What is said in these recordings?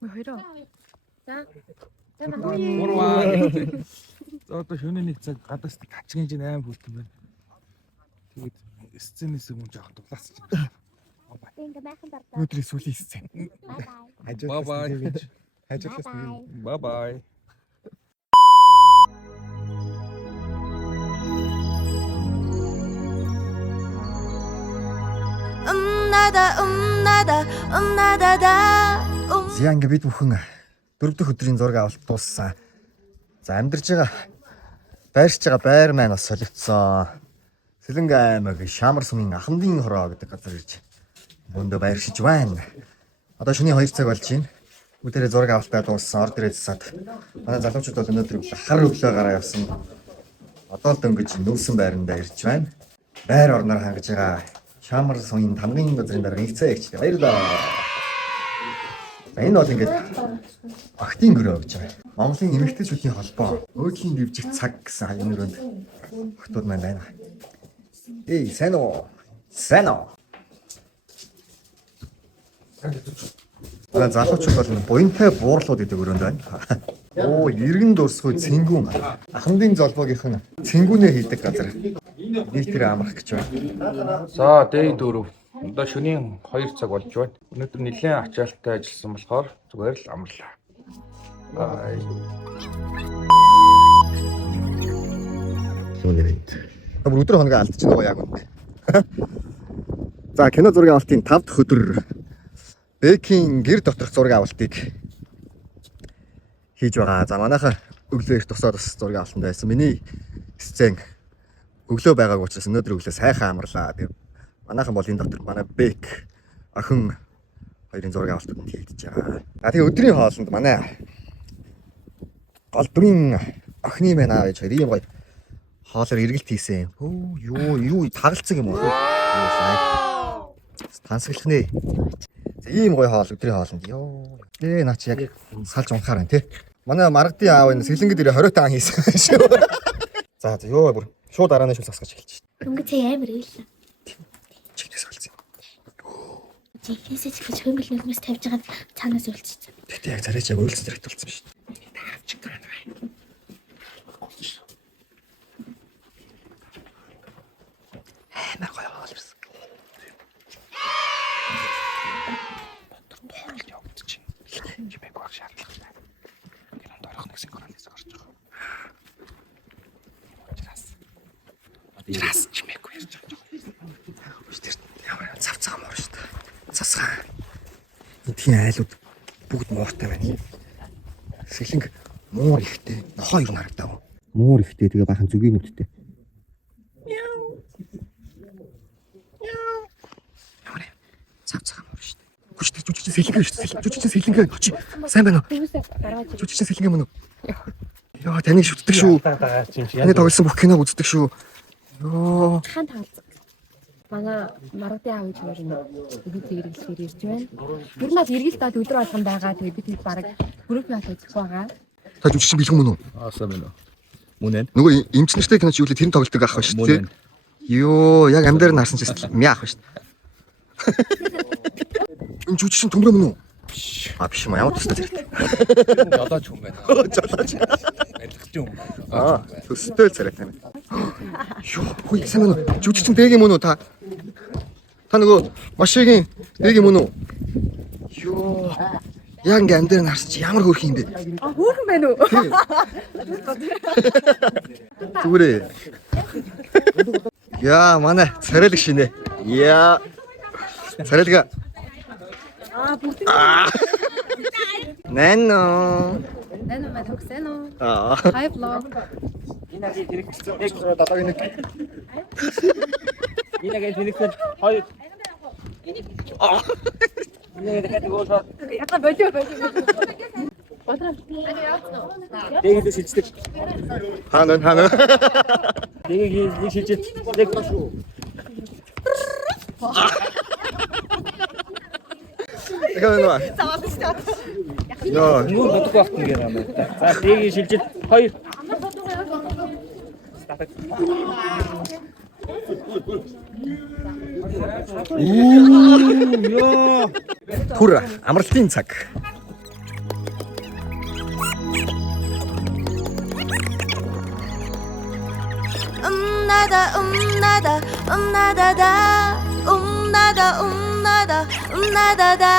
Хоёроо. За. Мурваа. За одоо шөнийн нэг цаг гадаас гачгийн чинь аим хүлтэн байна. Тэгээд сценээс өмнө жоох дуглаас чинь. Ингээ байхан дардаа. Өдрийн сүүлийн сцен. Bye bye. Хажуулаас Bye bye. За ингээ бид бүхэн 4 дахь өдрийн зураг авалт дууссан. За амьдарч байгаа байршиж байгаа байр маань бас солигдсон. Сэлэнгэ аймаг Шамар сумын Ахмадын хороо гэдэг газар ирж мөндө байршиж байна. Одоо шөнийн 2 цаг болж байна. Өдөрөө зураг авалтаа дууссан. Орд ирээд засаад манай залуучууд бол өнөөдөр хар өглөө гараа явсан. Одоо л дөнгөж нүүсэн байранда ирж байна. Байр орноор хангаж байгаа Шамар сумын хамгийн газрын дарга ихцээ ягч. Баярлалаа. Энэ бол ингээд охтын гөрөө гэж байна. Монголын эмэгтэйчүүдийн холбоо өөдлийн дэвжих цаг гэсэн хаягнөрөнд охтууд маань байна. Эй, сайн уу? Сайн уу? Залуучууд бол буянтай буурлууд гэдэг өрөөнд байна. Оо, иргэн дурсгүй цэнгүүн. Ахмадын золбоогийнх нь цэнгүүнээ хийдэг газар. Нэг тэр амрах гэж байна. За day 4. Одоо шөнийн 2 цаг болж байна. Өнөөдөр нэлээд ачаалттай ажилласан болохоор зүгээр л амарлаа. Бай. Сүнэрэд. Өдөр хоног алдчихна уу яг үнэ. За кино зургийн авалтын 5 дахь өдөр Бэкийн гэр доторх зургийн авалтыг хийж байгаа. За манайхан өглөө их тусаад бас зургийн авалтанд байсан. Миний сцен өглөө байгааг учраас өнөөдөр өглөө сайхан амарлаа. Тэгээ манайхан бол энэ дотор манай Бэк охин хоёрын зургийн авалтууд хийгдэж байгаа. Тэгээ өдрийн хоолнд манай голдвын охины маань аав ээж хоёр ийм гоё хоолоор эргэлт хийсэн. Оо юу тагалцсан юм уу? Тансаглах нэ. Ийм гоё хоол өдрийн хоолнд. Йоо. Наа чи яг салж унахаар байна тий. Манай маргадын аав энэ сэлэнгэд ирээ 20 таан хийсэн шүү. За ёо бүр шууд арааны шүл засгаж эхэлж шээ. Өнгө цай амар ийлээ. Чигнээс олцсон. Жихээсээ ч гэж хөнгөл нэгмээс тавьж байгаа цаанаас үлдчихсэн. Тэгтээ яг царайч яг ойлцож хэрэгтэй болсон шүү. Амар гоё хоол ирсэн. Ботор явагдаж чинь. Чимээг баг шаардлагатай. Кинонд орох нэг синхронизц гарч байгаа. Яс чимээг ярьж байгаа. Үстэр ямар цавцаа мөр шүү дээ. Засгаа. Эдгийн айлууд бүгд мууртай байна. Сэлэнг муур ихтэй. Нохоо юу харагдав. Муур ихтэй тэгээ бахан зүгийн нүдтэй. Цавцаа муур шүү дээ. Хүчтэй жүжигчин сэлэнгээ шүү дээ. Жүжигчин сэлэнгээ очи. Сайн байна уу? Жүжигчин сэлэнгээ мөн үү? Яа таныг шүтдэг шүү. Таны тоглосон бүх киног үздэг шүү. Йоо. Хаан таалцаг. Манай маргадын аав ээж хоёр бид эргэлэхээр ирж байна. Ер нь бол эргэлдээд өдөр болгон байгаа. Тэгээ бид баг бүрэг мат үзэх байгаа. Та жүжигчин бэлгэн мөн үү? Аасаа мэн үү. Мөн ээ. Нөгөө эмчнэртэй киноч юу л тэрэн тоглолтог ах ба шүү дээ. Йоо, яг амьдаар нарсан ч гэсэн мяа ах ба шүү. Энэ жүжигчин төмрөө мөн үү? А биш юм ямар төстэй зэрэг. Жолооч хүн байна. Жолооч. Барилгач хүн. Төстэй л зэрэг байна. Йоо, хөөе сайн мөн үү? Жүжигчин дэг юм уу та? Та нөгөө машигийн дэг юм уу? Йоо. Яг ингээм амдэр нарсан чи ямар хөөрх юм бэ? А хөөрхөн байна уу? Зүгээрээ. Яа, манай царайлаг шинэ. Яа. Царайлга. Бүгд Нано. маа төгсөн үү? Аа. Хай влог. Инээгээ хэлэхэд хоёр. Инээгээ тэгвэл Яка бодио. Бодроо. дээгээс шилждэг. Хаана. Дэгийг шилжиж дэг шүү. Яа. Яа. Мөн бодох багт ингэ юм байна. За дэгийг шилжиж хоёр. Түр амралтын цаг. 음나다 음나다 음나다다 음나다 음나다 음나다다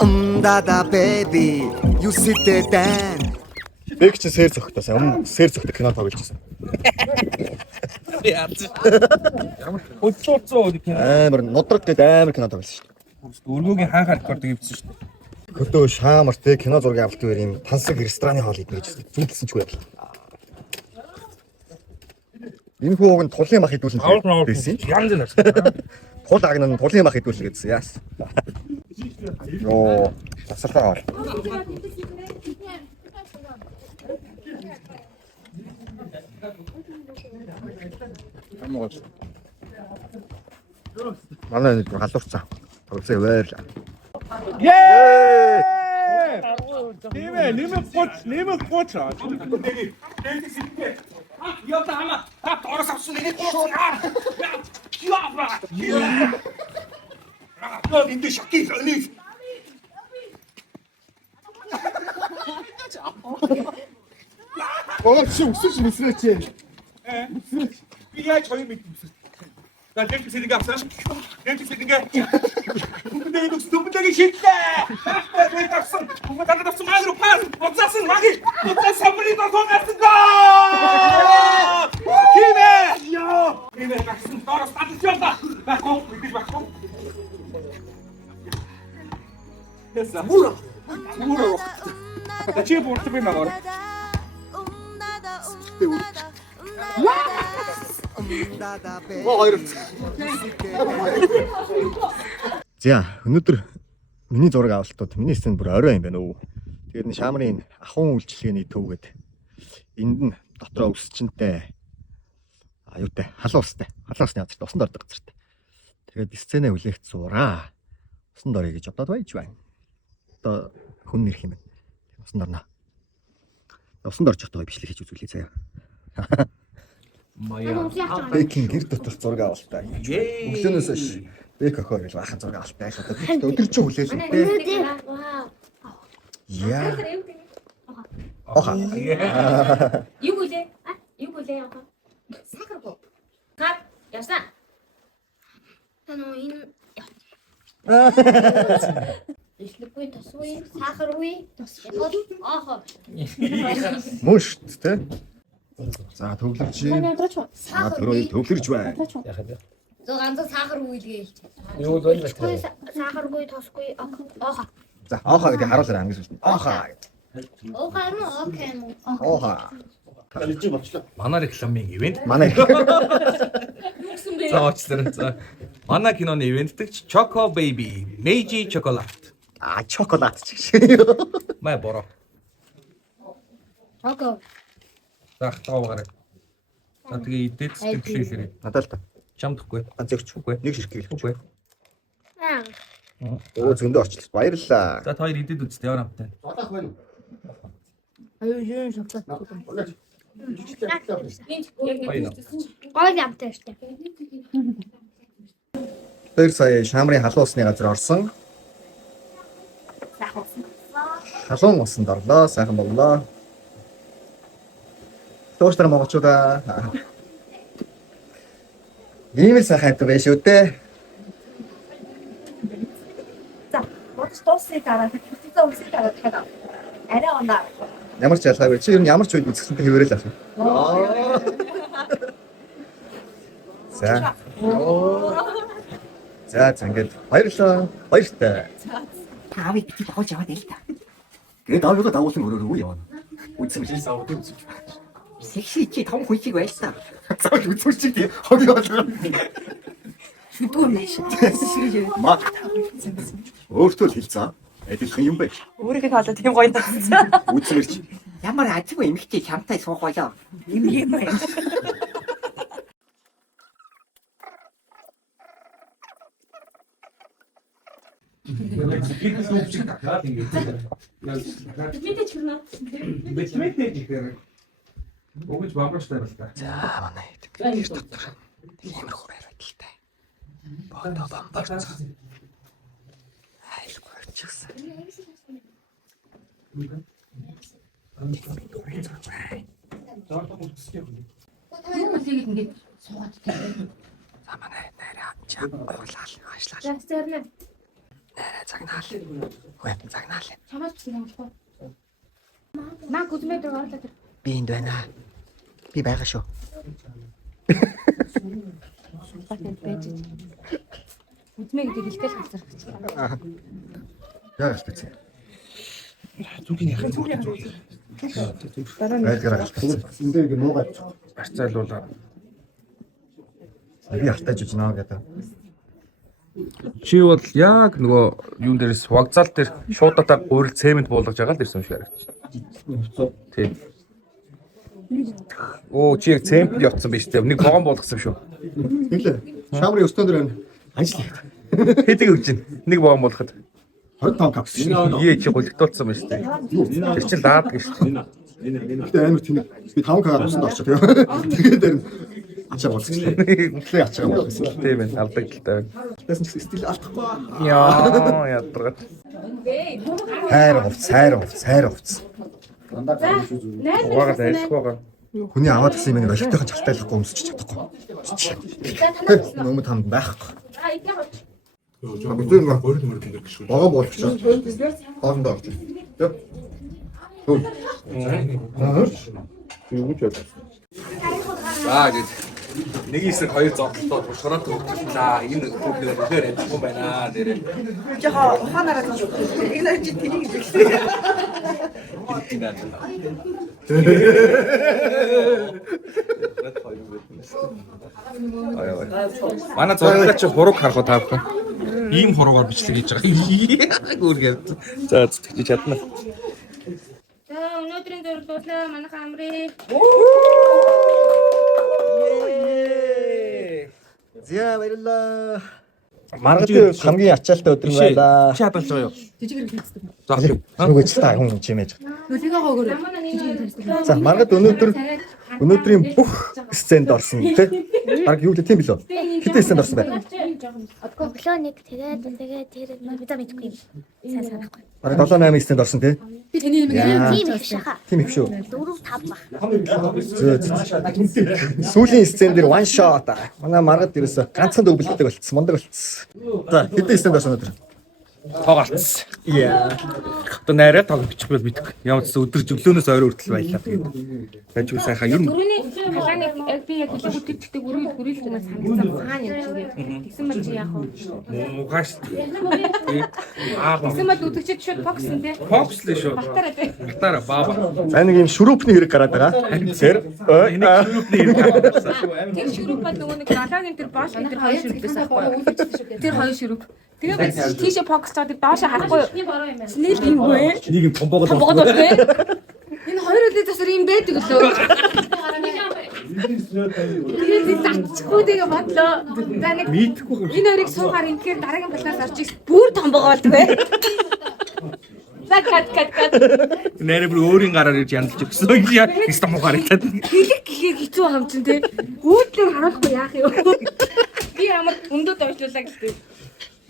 Умдада baby you sit there. Бэг чи сэр зөгтөөсэй. Сэр зөгтөө кино тоглож байсан. Өцөө гэх юм. Амар нудраг гээд амар кино тоглож шүү дээ. Өргөгийн хаахаар рекордыг ивсэн шүү дээ. Хөдөө шаамар те кино зургийн авалт үер юм тансаг рестораны хоол идэх гэж зүйлсэн ч үгүй явлаа. Энэ хүүг нь тулын мах идүүлсэн байсан. Янз бүр. Тул агн нь тулын мах идүүлсэн гэсэн яас. Йоо, тасалгаа бол. Манай нэг халуурцаа. Тоглоё баярлаа. Нэмэх гоч. Явта хама. Орос авсан нэг гоч. Яа. Энд шакий нэг. Чи өсөж мэсрэч. Би яаж хоёр мэд үсэж. За лэнх сэдийг авсан. Лэнх сэдийг. Бүгдээ нүгсдүмдээ шиттээ. Бүгдээ тавсан. Бүгдээ тавсан маагруу пас. Боцсон маги. Боцсон самбрито сонгаасан гоо. Кимэ. Йоо. Кимэ таксан. Дорос татчихлаа. Бахоо мэдээж бахоо. Яса. Мура. Чи бүрт би нагар. За өнөөдөр миний зураг авалтууд миний сцен бүр орой юм байна уу. Тэгээд энэ шаамрын ахуйн үйлчлэгээний төвгээд энд нь дотроо өсчөнтэй аюутай халуустай халуусны газарт усан дордог газарт. Тэгээд сценээ хүлээх зураа усан дорё гэж бодоод байж байна. Одоо хүн нэрх юм байна. Усан дорно. Усан дорж явахдаа бичлэг хийж үзүүлээ заяа. Бэкин гэр доторх зураг авалтаа. Өглөөнөөс хойш бэк охоо гэж бахан зураг авалтаа ажилладаг. Өдөр чинь хүлээлсэн дээ. Яа. Оха. Юу гэлээ? Юу гэлээ яа? Сахаргүй. Гад яасан? Энэ Ишлэггүй тосгүй, сахаргүй, аха. Мөш тэ. За төвлөрч. Төвлөрч байна. Зөө ганц сахаргүй л гээл. Юу л байна Тосгүй, сахаргүй, тосгүй, аха. За ооха гэдэг харуулаарай англи хэлээр. Ооха. Ооха юм уу? Окей юм уу? Ооха. Манай рекламын ивент. Манай За очлоо. За. Манай киноны ивенттэгч Choco Baby, Meiji Chocolate. шоколад ч гэж. Май бороо. Окей. За хатаагаар. За тэгээ идээд сэтгэлээрээ. Надад л та. Чамдахгүй. Ганцэгч үгүй. Нэг ширхэг л үгүй. Аа. Өө зөндөө орчлоо. Баярлалаа. За та хоёр идээд үзтээ яваа хамтаа. Одоох байна. Аюу юм шоколад. Баяна. Гол ямтай штэ. Тэр сая шаамрын халуусны газар орсон. Халуун усан дорлоо, сайхан боллоо. Тоостер монголчуудаа. Ийм сайхан хайтай байж шүү дээ. За, бодож дуусны дараа хэвчээ үсэх дараа дахиад арай оноо. Ямар ч ялгаагүй. Чи ер нь ямар ч үед үзэсгэлэнтэй хэвээрэл ах. За. За ингээд баярлалаа. Баяртай. Таавыг бити дагуулж яваад байл та. Тэгээд аавыгаа дагуулсан өрөөрөө явна. Үдсэн шил савд үзэж. Секси чи том хүчиг байл та. Заавал үзүүлчих тий. Хогийн болгоо. Шүдүүр маш. Маа. Өөртөө л хэлцээ. Адилхан юм байж. Өөрийнхөө хоолой тийм гоё тагсан. Үзмэрч. Ямар азгүй эмхтэй чамтай суух болоо. Юм байна. Өгөж бамбарчтай байна л та. За манай гэр дотор иймэрхүү байдалтай. Богдоо бамбарч. Айлгүй чигсэн. Тэгээд ингээд суугаад тэгээд. За манай нэрээ чам уурлал аашлаа. Застэрнэ. Нэрээ загнаал. Хөөе загнаал. Чамаас бисэн юм болохоо. Маа гүзмэд орлоо тэр. Би энд байна. Би байгаа шүү. Батэд байж. Гүзмэ гэдэг хэлтэл хасарх гэж. Яа гэсэн. Зүгийн яхаа зүг. Байлгараа гэсэн. Эндээ муугаад Барцаалуулаа. би алтаж үзнаа гэдэг. Чи бол яг нөгөө юун дээрээс вокзал дээр шууд татаа өөрөлд цемент буулгаж байгаа л ирсэн юм шиг харагдчих. Тийм. Оо чи яг цемент явцсан биз дээ. Нэг вагон болгосон шүү. Тэглээ. Шамрын өстөн дээр ажил хийх. Хэдэг өгч чинь нэг вагон болгоход 25 капс. Ие чи гулгтуулсан биз дээ. Тэр чинь лаад гэж чинь. Гэтэ амар тэнэг. Би 5 кг авсан дооч тийм. Тэгээд дээр ачаа болчихлоо. Үнэхээр ачаа болчихсон. Тийм ээ, алдаг л таа. Тэсэн чи стил алдахгүй. Яа, ядаргаад. Хайр хувц. Угаага дайсах байгаа. Хүний аваад гэсэн юм нэг олигтойхон чалтайлахгүй өмсч чадахгүй. Нөмөд хамд байхгүй. Бид нэг өөрөө мөрөнд ирэх шүү. Бага болчихсон. Хоорондоо орчих. Тэг. Хөө. Юу ч яа. За гээд нэг хэсэг хоёр зогтлоо туршгараад өгчлээ. Энэ хүүхдээр өдөр амжихгүй байна нэрээ. Жохоо ухаанаараа гэж байна. Энэ чи тэнийг хэлсэн. Манай зурглаа чи хураг харах таа бүхэн. Ийм хуруугаар бичлэг хийж байгаа. Гүргээд. За зүтгэж чадна. За өнөөдрийн зураг дуусна. Манайхан амрыг. Зя баярлаа. Маргад хамгийн ачаалтай өдөр байлаа. Чи хадгалж байгаа юу? Жижиг хэрэг хийдэг. За. Нүгэж та хүн чимээж. Нөлөөгөө хогоор. За маргад өнөөдрийн бүх сценд орсон тий. Баг юу л тийм билүү? Хэдэн сценд орсон бэ? Өглөө нэг тэгээд тэр мэдээ мэдгүй юм. Сайн санахгүй. Баг 7-8 сценд орсон тий. Би таны юм аа. Тийм их шахаа. Тийм их шүү. 4-5 баг. Сүүлийн сцен дээр one shot. Манай маргад ерөөсө ганцхан дублдэг болцсон, мундаг болцсон. За хэдэн сценд орсон өнөөдөр? Тоогоолцсон. Яа. Одоо найраа тоог бичихгүй мэдгүй. Ямар ч өдөр өглөөнөөс ойр хүртэл байлаа. Тэгээд байж уу сайхан ер нь Түрүүний халааны би яг хэлээ бүтээгдэхтэй үргэлж юмас хангасан хаана юм шиг. Тэгсэн мэл чи яах вэ? угаас. Тэгсэн мэл үдгчид шууд боксон тий. Фокслээ шүү. Батараа тий. Батара баба. За нэг юм шүрүүпний хэрэг гараад байгаа. Тэр Энэ шүрүүпний юм гарсан. Тэр шүрүүп бод нөгөө нэг далаагийн тэр боош тэр хоёр шүрүүп байсан байхгүй юу? Тэр хоёр шүрүүп. Тэгээд тийшээ фоксцоод доош харахгүй юу? Снэп юм вэ? Нэг юм томбогод Богод байна. Энэ хоёр үлээ тасар юм байдаг лөө. Тэгээд зачгүй тэгээ бодлоо. За нэг энэ хоёрыг суугаар ингээр дараагийн балаас орж ирсэн бүр томбогоо болдгоо. За кат. нэрээ бүр өөрийн гараар ирж яндалж өгсөн. Яа, систем гараад. Хэлэх гэхээр хэцүү хам чинь тий. Өөдлөөр харуулахгүй яах юм. Би ямар өндөд ойшлуулаа гэдэг.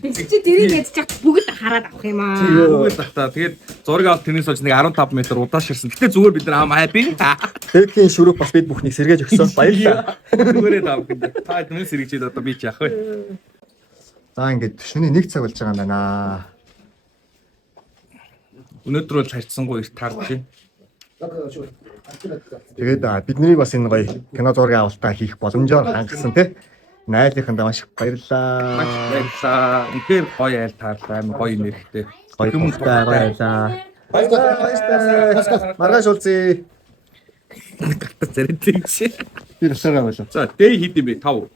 Чи тэрийг ядчих бүгд хараад авах юм аа. Үгүй тахта. Тэгээд зураг авалт тэрнээс болж нэг 15 м удаа ширсэн. Гэтэ зүгээр бид нар хаппи. Тэдгийн шүрүүп бас бид бүхнийг сэргээж өгсөн. Баярлалаа. Зүгээрээ таав гэдэг. Та түнэн сэргийчээд одоо би ч яах вэ? За ингээд шөнийн 1 цаг болж байгаа юм байна. Өнөөдөр бол харьцсангүй их таарч байна. Тэгээд бидний бас энэ гоё кино зургийн авалтаа хийх боломжоор хангасан тий. Найзынханд маш их баярлалаа. Баярлалаа. Үнэхээр гоё айл таарлаа. Амар гоё нэрхтэй. Гоё юмтай баярлалаа. Баярлалаа. Маргааш уулзъя. Зэрэгтэй чи. Би өсөрөө болов. За, дэй хэд юм бэ? 5.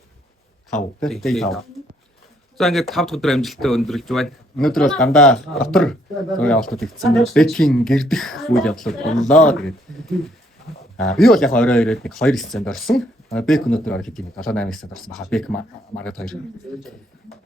5 тий 5. За ингээд 5 дахь өдөр амжилттай өндөрлж байна. Өнөөдөр бол дандаа дотор зургийн авалтууд хийгдсэн. Бэкинг гэрдэх үйл явдлууд боллоо. Тэгээд би бол яг орой ирээд нэг 2 сценд орсон. Бэк өнөөдөр орох гэдэг юм. 7-8 сценд орсон баха. Бэк маргад 2.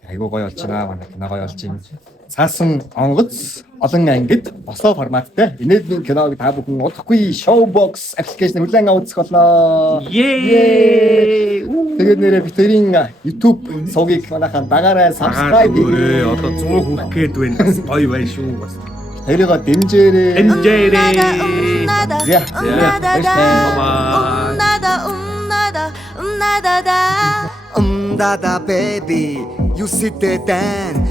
Айгуу гоё болж байна. Манай кино гоё болж байна. Цаасан онгоц олон ангид босоо форматтай инээдмийн киног та бүхэн удахгүй Showbox аппликейшн хүлээн авах болно. Ее! Тэгээд нэрээ битэрийн YouTube сувгийг манайхан дагаарай, subscribe хийгээрэй. Одоо 100 хүрэх гээд байна. Бас гоё байна шүү бас. тэрийг дэмжээрэй. Дэмжээрэй. 음나다 Yeah. 음나다다 Bye. 음나다 음나다 umnadada Dada baby, you sit there then